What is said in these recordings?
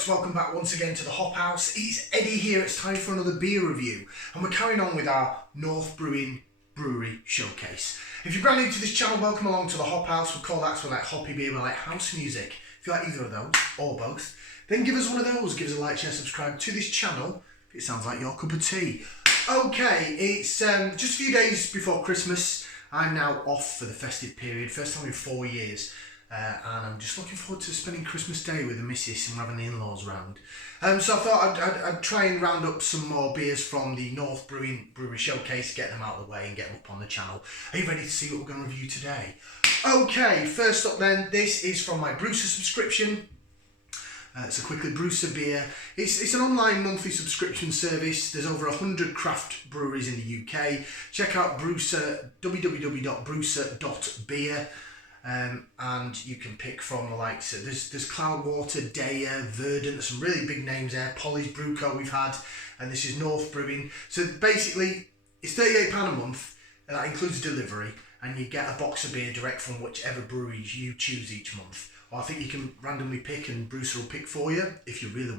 folks, welcome back once again to the Hop House. It's Eddie here. It's time for another beer review, and we're carrying on with our North Brewing Brewery Showcase. If you're brand new to this channel, welcome along to the Hop House. We call that so we like hoppy beer, we like house music. If you like either of those, or both, then give us one of those. Give us a like, share, subscribe to this channel if it sounds like your cup of tea. Okay, it's just a few days before Christmas. I'm now off for the festive period, first time in 4 years. And I'm just looking forward to spending Christmas Day with the missus and having the in-laws round. So I thought I'd try and round up some more beers from the North Brewing Brewery Showcase, get them out of the way and get them up on the channel. Are you ready to see what we're going to review today? Okay, first up then, this is from my Brewser subscription. It's a quickly Brewser beer. It's an online monthly subscription service. There's over 100 craft breweries in the UK. Check out Brewser, www.brewser.beer. And you can pick from the likes of, there's Cloudwater, Daya, Verdant, some really big names there. Polly's Brew Co. we've had, and this is North Brewing. So basically, it's £38 a month, and that includes delivery, and you get a box of beer direct from whichever brewery you choose each month. Or I think you can randomly pick, and Brewser will pick for you if you really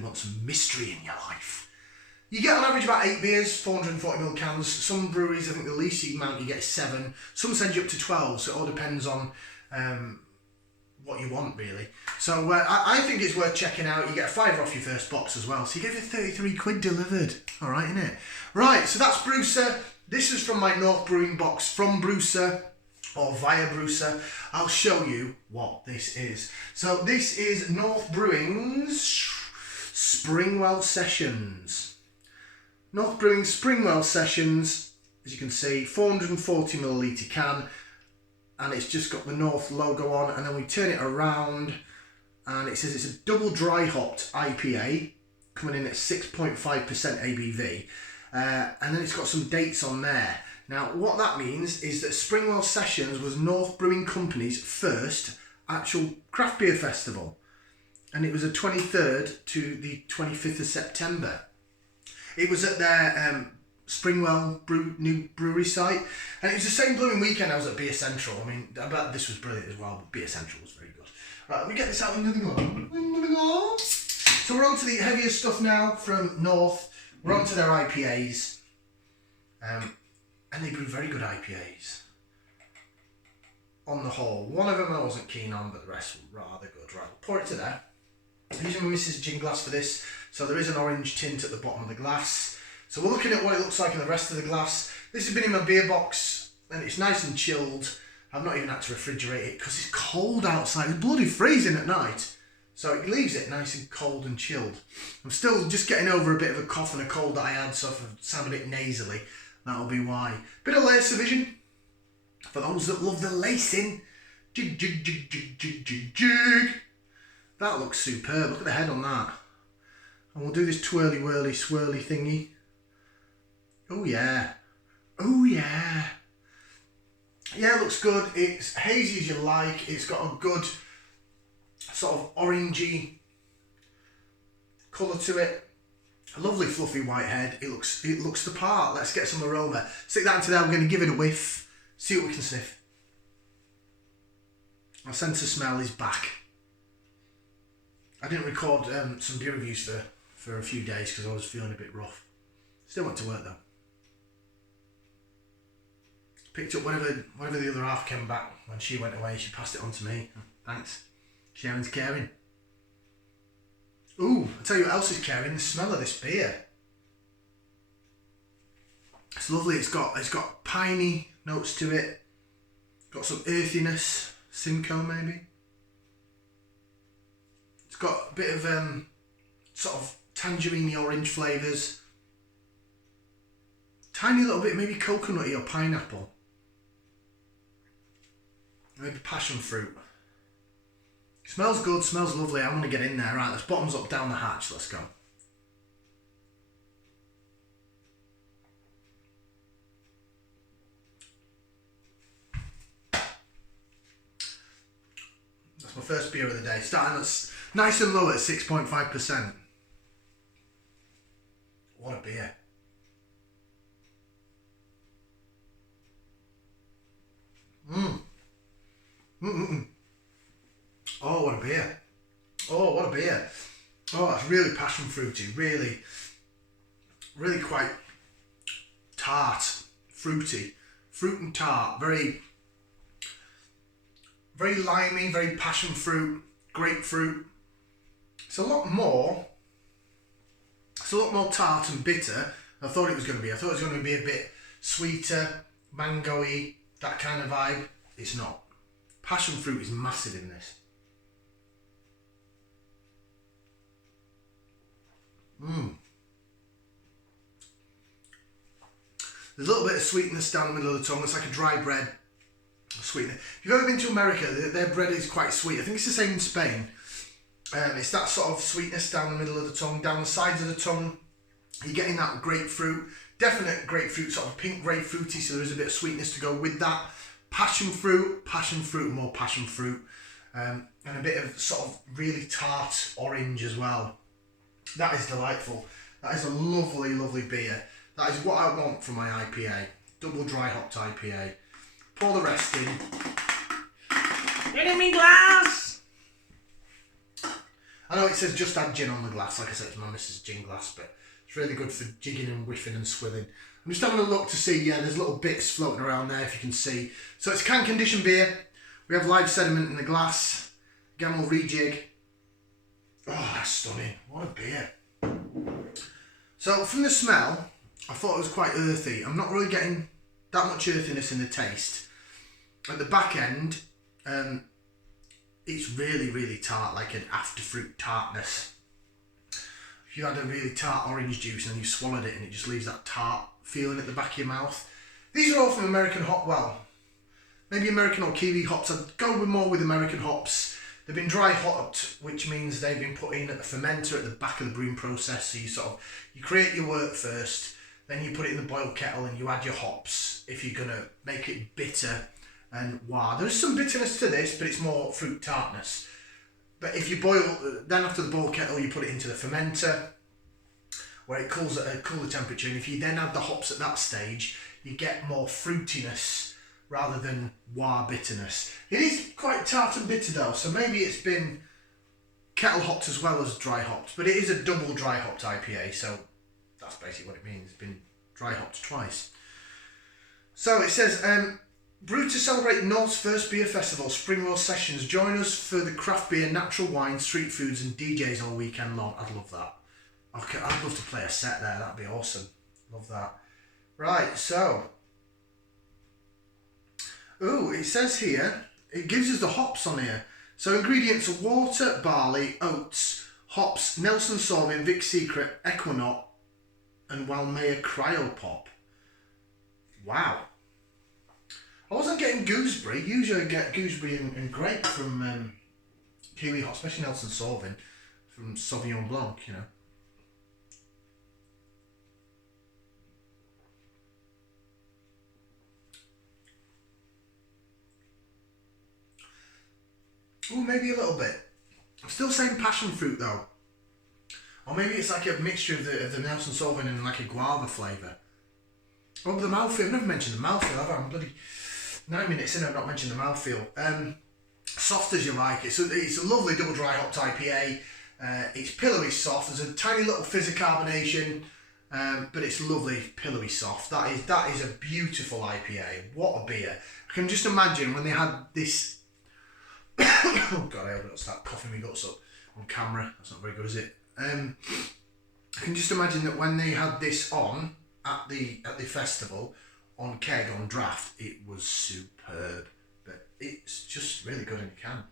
want some mystery in your life. You get on average about 8 beers, 440ml cans. Some breweries, I think the least amount you get is 7. Some send you up to 12, so it all depends on what you want, really. So I think it's worth checking out. You get a £5 off your first box as well, so you get your 33 quid delivered. All right, isn't it? Right, so that's Brewser. This is from my North Brewing box from Brewser, or via Brewser. I'll show you what this is. So this is North Brewing's Springwell Sessions. North Brewing Springwell Sessions, as you can see, 440ml can, and it's just got the North logo on, and then we turn it around and it says it's a double dry hopped IPA coming in at 6.5% ABV, and then it's got some dates on there. Now what that means is that Springwell Sessions was North Brewing Company's first actual craft beer festival, and it was the 23rd to the 25th of September. It was at their Springwell new brewery site, and it was the same blooming weekend I was at Beer Central. I mean, I bet this was brilliant as well, but Beer Central was very good. Right, let me get this out into the glass. So we're on to the heavier stuff now from North. We're on to their IPAs, and they brew very good IPAs. On the whole, one of them I wasn't keen on, but the rest were rather good. Right, we'll pour it to there. I'm using my Mrs. Gin glass for this, so there is an orange tint at the bottom of the glass. So we're looking at what it looks like in the rest of the glass. This has been in my beer box, and it's nice and chilled. I've not even had to refrigerate it because it's cold outside. It's bloody freezing at night, so it leaves it nice and cold and chilled. I'm still just getting over a bit of a cough and a cold that I had, so if I sound a bit nasally, that'll be why. Bit of lacer vision for those that love the lacing. Jig, jig, jig, jig, jig, jig, jig. That looks superb. Look at the head on that. And we'll do this twirly whirly swirly thingy. Oh yeah. Oh yeah. Yeah, it looks good. It's hazy as you like. It's got a good sort of orangey colour to it. A lovely fluffy white head. It looks the part. Let's get some aroma. Stick that into there. We're going to give it a whiff. See what we can sniff. Our sense of smell is back. I didn't record some beer reviews for a few days because I was feeling a bit rough. Still went to work though. Picked up whatever the other half came back when she went away. She passed it on to me. Thanks. Sharing's caring. Ooh, I'll tell you what else is caring. The smell of this beer. It's lovely. It's got piney notes to it. Got some earthiness. Simcoe maybe. It's got a bit of sort of tangerine orange flavours. Tiny little bit maybe coconutty or pineapple. Maybe passion fruit. Smells good, smells lovely. I want to get in there. Right, let's bottoms up down the hatch. Let's go. That's my first beer of the day. Starting at nice and low at 6.5%. What a beer. Oh, what a beer. Oh, what a beer. Oh, that's really passion fruity. Really, really quite tart, fruity. Fruit and tart. Very, very limey, very passion fruit, grapefruit. It's a lot more tart and bitter than I thought it was going to be. I thought it was going to be a bit sweeter, mango-y, that kind of vibe. It's not. Passion fruit is massive in this. There's a little bit of sweetness down the middle of the tongue. It's like a dry bread sweetness. If you've ever been to America, their bread is quite sweet. I think it's the same in Spain. It's that sort of sweetness down the middle of the tongue, down the sides of the tongue. You're getting that grapefruit, definite grapefruit, sort of pink grapefruity, so there's a bit of sweetness to go with that. Passion fruit, more passion fruit, and a bit of sort of really tart orange as well. That is delightful. That is a lovely, lovely beer. That is what I want from my IPA. Double dry hopped IPA. Pour the rest in. Get in me glass! I know it says just add gin on the glass, like I said, it's my Mrs. Gin glass, but it's really good for jigging and whiffing and swilling. I'm just having a look to see, yeah, there's little bits floating around there if you can see. So it's can conditioned beer. We have live sediment in the glass. Again, we'll rejig. Oh, that's stunning. What a beer. So from the smell, I thought it was quite earthy. I'm not really getting that much earthiness in the taste. At the back end, it's really, really tart, like an after-fruit tartness. If you had a really tart orange juice and then you swallowed it and it just leaves that tart feeling at the back of your mouth. These are all from American hop, well, maybe American or Kiwi hops. I'd go more with American hops. They've been dry hopped, which means they've been put in at the fermenter at the back of the brewing process. So you create your wort first, then you put it in the boil kettle and you add your hops if you're gonna make it bitter. And wow, there's some bitterness to this, but it's more fruit tartness. But if you boil, then after the boil kettle, you put it into the fermenter, where it cools at a cooler temperature. And if you then add the hops at that stage, you get more fruitiness rather than bitterness. It is quite tart and bitter though, so maybe it's been kettle hopped as well as dry hopped, but it is a double dry hopped IPA, so that's basically what it means. It's been dry hopped twice. So it says, brewed to celebrate North's first beer festival, Springwell Sessions. Join us for the craft beer, natural wine, street foods and DJs all weekend long. I'd love that. Okay, I'd love to play a set there. That'd be awesome. Love that. Right, so. Ooh, it says here, it gives us the hops on here. So ingredients are water, barley, oats, hops, Nelson Sauvin, Vic Secret, Equinaut, and Walmea Cryopop. Wow. I wasn't getting gooseberry. Usually I get gooseberry and grape from Kiwi Hop, especially Nelson Sauvin, from Sauvignon Blanc, you know. Oh, maybe a little bit. I'm still saying passion fruit though. Or maybe it's like a mixture of the Nelson Sauvin and like a guava flavour. Oh, but the mouthfeel. I've never mentioned the mouthfeel, have I? I'm bloody 9 minutes in, I've not mentioned the mouthfeel. Soft as you like. It's a lovely double dry hopped IPA. It's pillowy soft. There's a tiny little fizz of carbonation, but it's lovely, pillowy soft. That is a beautiful IPA. What a beer. I can just imagine when they had this. Oh God, I hope I don't start coughing my guts up on camera. That's not very good, is it? I can just imagine that when they had this on at the festival on keg on draft, it was superb. But it's just really good in a can.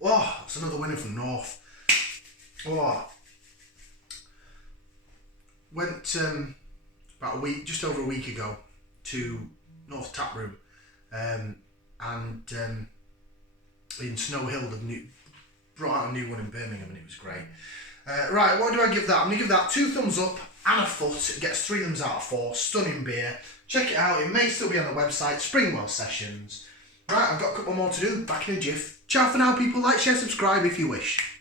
Oh, that's another winner from North. Oh, went about a week, just over a week ago, to North Tap Room, and in Snow Hill, brought out a new one in Birmingham, and it was great. Right, what do I give that? I'm going to give that 2 thumbs up and a foot. It gets 3 thumbs out of 4. Stunning beer. Check it out. It may still be on the website, Springwell Sessions. Right, I've got a couple more to do. Back in a jiff. Ciao for now, people. Like, share, subscribe if you wish.